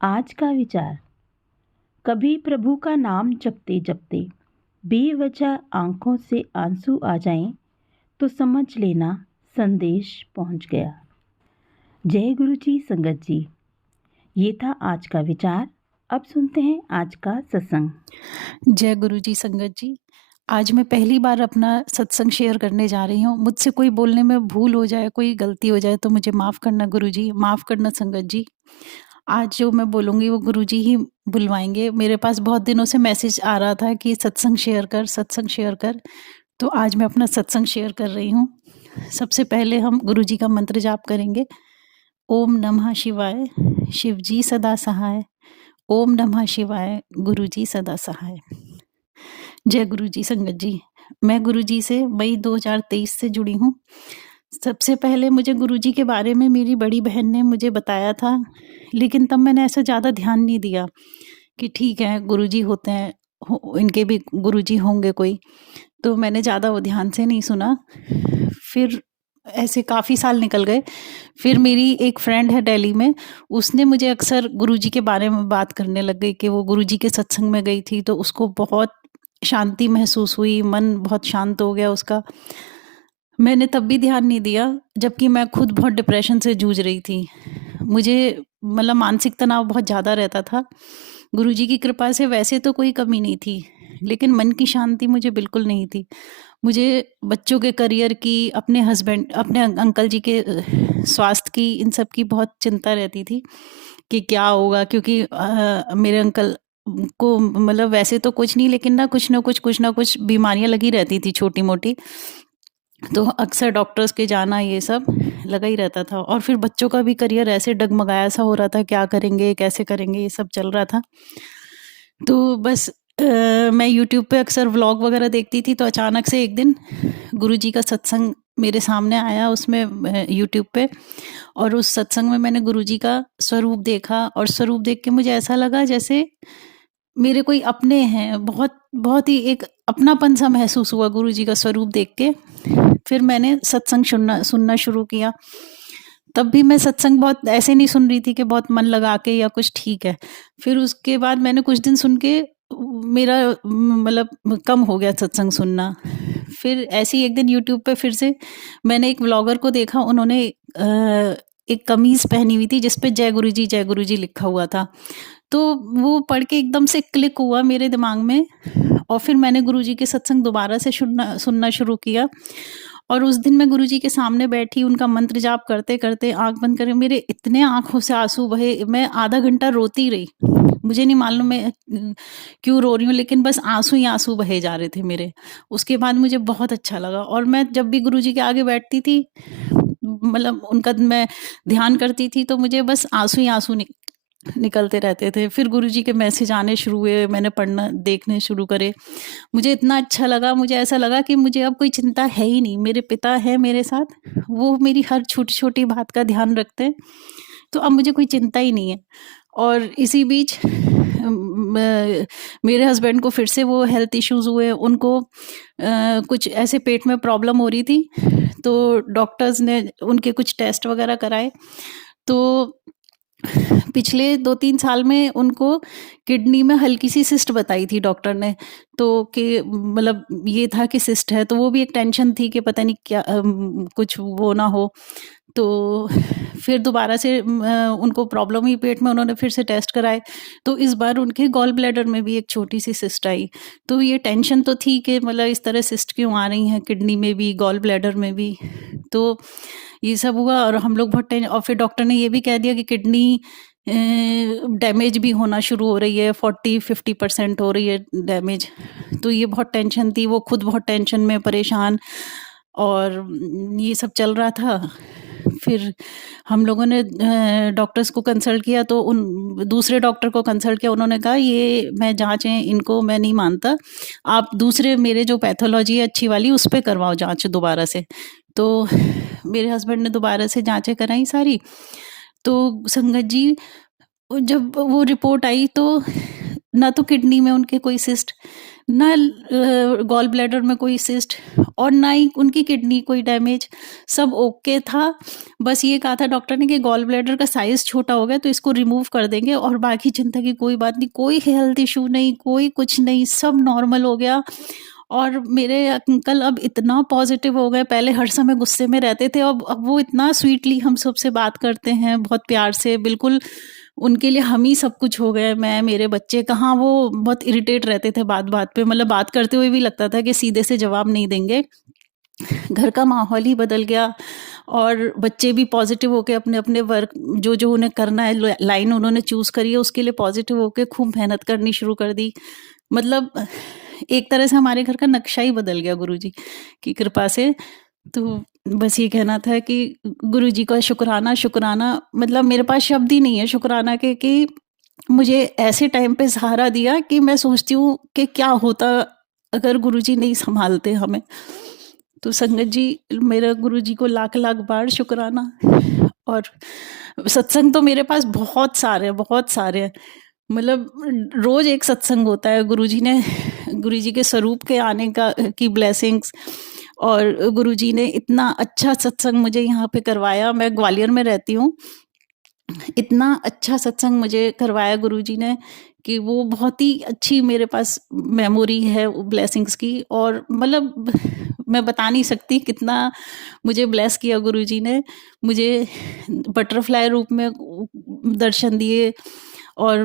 आज का विचार। कभी प्रभु का नाम जपते जपते बेवजह आंखों से आंसू आ जाएं तो समझ लेना संदेश पहुंच गया। जय गुरु जी संगत जी। ये था आज का विचार। अब सुनते हैं आज का सत्संग। जय गुरु जी संगत जी। आज मैं पहली बार अपना सत्संग शेयर करने जा रही हूँ। मुझसे कोई बोलने में भूल हो जाए, कोई गलती हो जाए तो मुझे माफ़ करना गुरु जी, माफ़ करना संगत जी। आज जो मैं बोलूँगी वो गुरु जी ही बुलवाएंगे। मेरे पास बहुत दिनों से मैसेज आ रहा था कि सत्संग शेयर कर, सत्संग शेयर कर। तो आज मैं अपना सत्संग शेयर कर रही हूँ। सबसे पहले हम गुरु जी का मंत्र जाप करेंगे। ओम नमः शिवाय, शिव जी सदा सहाय। ओम नमः शिवाय, गुरु जी सदा सहाय। जय गुरु जी संगत जी। मैं गुरु जी से मई 2023 से जुड़ी हूँ। सबसे पहले मुझे गुरु जी के बारे में मेरी बड़ी बहन ने मुझे बताया था, लेकिन तब मैंने ऐसा ज़्यादा ध्यान नहीं दिया कि ठीक है गुरु जी होते हैं, इनके भी गुरु जी होंगे कोई, तो मैंने ज़्यादा वो ध्यान से नहीं सुना। फिर ऐसे काफ़ी साल निकल गए। फिर मेरी एक फ्रेंड है दिल्ली में, उसने मुझे अक्सर गुरुजी के बारे में बात करने लग गई कि वो गुरुजी के सत्संग में गई थी तो उसको बहुत शांति महसूस हुई, मन बहुत शांत हो गया उसका। मैंने तब भी ध्यान नहीं दिया, जबकि मैं खुद बहुत डिप्रेशन से जूझ रही थी। मुझे मतलब मानसिक तनाव बहुत ज़्यादा रहता था। गुरुजी की कृपा से वैसे तो कोई कमी नहीं थी, लेकिन मन की शांति मुझे बिल्कुल नहीं थी। मुझे बच्चों के करियर की, अपने हस्बैंड, अपने अंकल जी के स्वास्थ्य की, इन सब की बहुत चिंता रहती थी कि क्या होगा, क्योंकि मेरे अंकल को मतलब वैसे तो कुछ नहीं, लेकिन ना कुछ ना कुछ बीमारियां लगी रहती थी छोटी मोटी। तो अक्सर डॉक्टर्स के जाना ये सब लगा ही रहता था, और फिर बच्चों का भी करियर ऐसे डगमगाया सा हो रहा था, क्या करेंगे कैसे करेंगे ये सब चल रहा था। तो बस मैं यूट्यूब पे अक्सर व्लॉग वगैरह देखती थी, तो अचानक से एक दिन गुरुजी का सत्संग मेरे सामने आया उसमें यूट्यूब पे, और उस सत्संग में मैंने गुरुजी का स्वरूप देखा, और स्वरूप देख के मुझे ऐसा लगा जैसे मेरे कोई अपने हैं। बहुत बहुत ही एक अपनापन सा महसूस हुआ गुरुजी का स्वरूप देख के। फिर मैंने सत्संग सुनना सुनना शुरू किया। तब भी मैं सत्संग बहुत ऐसे नहीं सुन रही थी कि बहुत मन लगा के या कुछ, ठीक है। फिर उसके बाद मैंने कुछ दिन सुन के मेरा मतलब कम हो गया सत्संग सुनना। फिर ऐसे ही एक दिन यूट्यूब पे फिर से मैंने एक व्लॉगर को देखा, उन्होंने एक कमीज़ पहनी हुई थी जिस पे जय गुरु जी लिखा हुआ था। तो वो पढ़ के एकदम से क्लिक हुआ मेरे दिमाग में, और फिर मैंने गुरुजी के सत्संग दोबारा से सुनना सुनना शुरू किया। और उस दिन मैं गुरुजी के सामने बैठी, उनका मंत्र जाप करते-करते आँख बंद करके मेरे इतने आँखों से आँसू बहे, मैं आधा घंटा रोती रही। मुझे नहीं मालूम मैं क्यों रो रही हूँ, लेकिन बस आँसू ही आँसू बहे जा रहे थे मेरे। उसके बाद मुझे बहुत अच्छा लगा, और मैं जब भी गुरुजी के आगे बैठती थी, मतलब उनका मैं ध्यान करती थी, तो मुझे बस आँसू ही आँसू निकलते रहते थे। फिर गुरुजी के मैसेज आने शुरू हुए, मैंने पढ़ना देखने शुरू करे। मुझे इतना अच्छा लगा, मुझे ऐसा लगा कि मुझे अब कोई चिंता है ही नहीं। मेरे पिता हैं मेरे साथ, वो मेरी हर छोटी-छोटी बात का ध्यान रखते हैं, तो अब मुझे कोई चिंता ही नहीं है। और इसी बीच मेरे हस्बैंड को फिर से वो हेल्थ इश्यूज़ हुए, उनको कुछ ऐसे पेट में प्रॉब्लम हो रही थी, तो डॉक्टर्स ने उनके कुछ टेस्ट वगैरह कराए, तो पिछले 2-3 साल में उनको किडनी में हल्की-सी सिस्ट बताई थी डॉक्टर ने, तो कि मतलब ये था कि सिस्ट है, तो वो भी एक टेंशन थी कि पता नहीं क्या कुछ वो ना हो। तो फिर दोबारा से उनको प्रॉब्लम हुई पेट में, उन्होंने फिर से टेस्ट कराए, तो इस बार उनके गॉल ब्लैडर में भी एक छोटी-सी सिस्ट आई। तो ये टेंशन तो थी कि मतलब इस तरह सिस्ट क्यों आ रही हैं किडनी में भी, गॉल ब्लैडर में भी। तो ये सब हुआ, और हम लोग बहुत और फिर डॉक्टर ने ये भी कह दिया कि किडनी डैमेज भी होना शुरू हो रही है, 40-50% हो रही है डैमेज। तो ये बहुत टेंशन थी, वो खुद बहुत टेंशन में परेशान, और ये सब चल रहा था। फिर हम लोगों ने डॉक्टर्स को कंसल्ट किया, तो उन दूसरे डॉक्टर को कंसल्ट किया, उन्होंने कहा ये मैं जाँचें इनको मैं नहीं मानता, आप दूसरे मेरे जो पैथोलॉजी है अच्छी वाली उस पे करवाओ जाँच दोबारा से। तो मेरे हस्बैंड ने दोबारा से जाँचें कराई सारी, तो संगत जी जब वो रिपोर्ट आई तो ना तो किडनी में उनके कोई सिस्ट, ना गॉल ब्लैडर में कोई सिस्ट, और ना ही उनकी किडनी कोई डैमेज, सब ओके था। बस ये कहा था डॉक्टर ने कि गॉल ब्लैडर का साइज़ छोटा हो गया तो इसको रिमूव कर देंगे और बाकी चिंता की कोई बात नहीं, कोई हेल्थ इश्यू नहीं, कोई कुछ नहीं, सब नॉर्मल हो गया। और मेरे अंकल अब इतना पॉजिटिव हो गए, पहले हर समय गुस्से में रहते थे, अब वो इतना स्वीटली हम सबसे बात करते हैं, बहुत प्यार से, बिल्कुल उनके लिए हम ही सब कुछ हो गए। मैं, मेरे बच्चे, कहाँ वो बहुत इरिटेट रहते थे बात-बात पे, मतलब बात करते हुए भी लगता था कि सीधे से जवाब नहीं देंगे। घर का माहौल ही बदल गया और बच्चे भी पॉजिटिव होके अपने-अपने वर्क जो उन्हें करना है, लाइन उन्होंने चूज़ करी है उसके लिए पॉजिटिव होके खूब मेहनत करनी शुरू कर दी। मतलब एक तरह से हमारे घर का नक्शा ही बदल गया गुरुजी की कृपा से। तो बस ये कहना था कि गुरुजी का शुक्राना, शुक्राना, मतलब मेरे पास शब्द ही नहीं है शुक्राना के कि मुझे ऐसे टाइम पे सहारा दिया कि मैं सोचती हूँ कि क्या होता अगर गुरुजी नहीं सँभालते हमें। तो संगत जी, मेरा गुरुजी को लाख-लाख बार शुक्राना। और सत्संग तो मेरे पास बहुत सारे हैं। मतलब रोज़ एक सत्संग होता है। गुरुजी के स्वरूप के आने का की ब्लेसिंग्स, और गुरुजी ने इतना अच्छा सत्संग मुझे यहाँ पे करवाया। मैं ग्वालियर में रहती हूँ। इतना अच्छा सत्संग मुझे करवाया गुरुजी ने कि वो बहुत ही अच्छी मेरे पास मेमोरी है ब्लेसिंग्स की, और मतलब मैं बता नहीं सकती कितना मुझे ब्लेस किया गुरुजी ने। मुझे बटरफ्लाई रूप में दर्शन दिए, और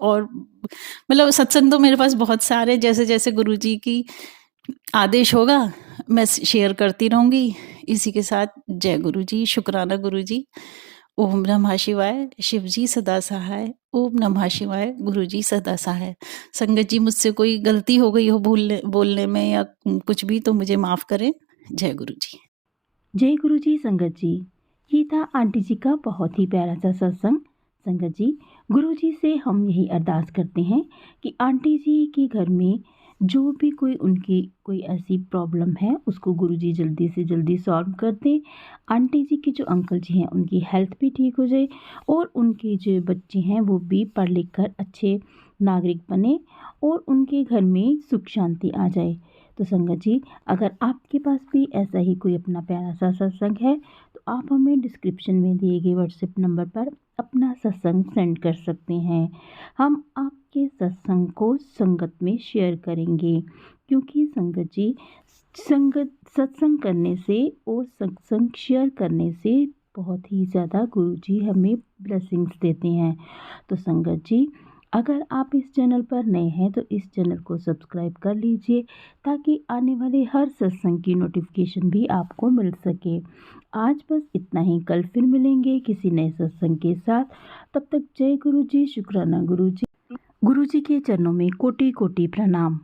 और मतलब सत्संग तो मेरे पास बहुत सारे, जैसे-जैसे गुरुजी की आदेश होगा मैं शेयर करती रहूँगी। इसी के साथ जय गुरुजी, शुक्राना गुरुजी। ओम नमः शिवाय, शिव जी सदा सहाय। ओम नमः शिवाय, गुरुजी सदा सहाय। संगत जी, मुझसे कोई गलती हो गई हो बोलने में या कुछ भी तो मुझे माफ़ करें। जय गुरुजी। जय गुरु जी संगत जी। ये था आंटी जी का बहुत ही प्यारा सा सत्संग। संगत जी, गुरु जी से हम यही अरदास करते हैं कि आंटी जी के घर में जो भी उनकी कोई ऐसी प्रॉब्लम है उसको गुरु जी जल्दी से जल्दी सॉल्व कर दें। आंटी जी के जो अंकल जी हैं उनकी हेल्थ भी ठीक हो जाए और उनके जो बच्चे हैं वो भी पढ़ लिख कर अच्छे नागरिक बने और उनके घर में सुख शांति आ जाए। तो संगत जी, अगर आपके पास भी ऐसा ही कोई अपना प्यारा सा सत्संग है तो आप हमें डिस्क्रिप्शन में दिए गए व्हाट्सएप नंबर पर अपना सत्संग सेंड कर सकते हैं। हम आपके सत्संग को संगत में शेयर करेंगे, क्योंकि संगत जी, सत्संग करने से और सत्संग शेयर करने से बहुत ही ज़्यादा गुरु जी हमें ब्लेसिंग्स देते हैं। तो संगत जी, अगर आप इस चैनल पर नए हैं तो इस चैनल को सब्सक्राइब कर लीजिए ताकि आने वाले हर सत्संग की नोटिफिकेशन भी आपको मिल सके। आज बस इतना ही, कल फिर मिलेंगे किसी नए सत्संग के साथ। तब तक जय गुरु जी, शुक्राना गुरु जी। गुरु जी के चरणों में कोटि कोटि प्रणाम।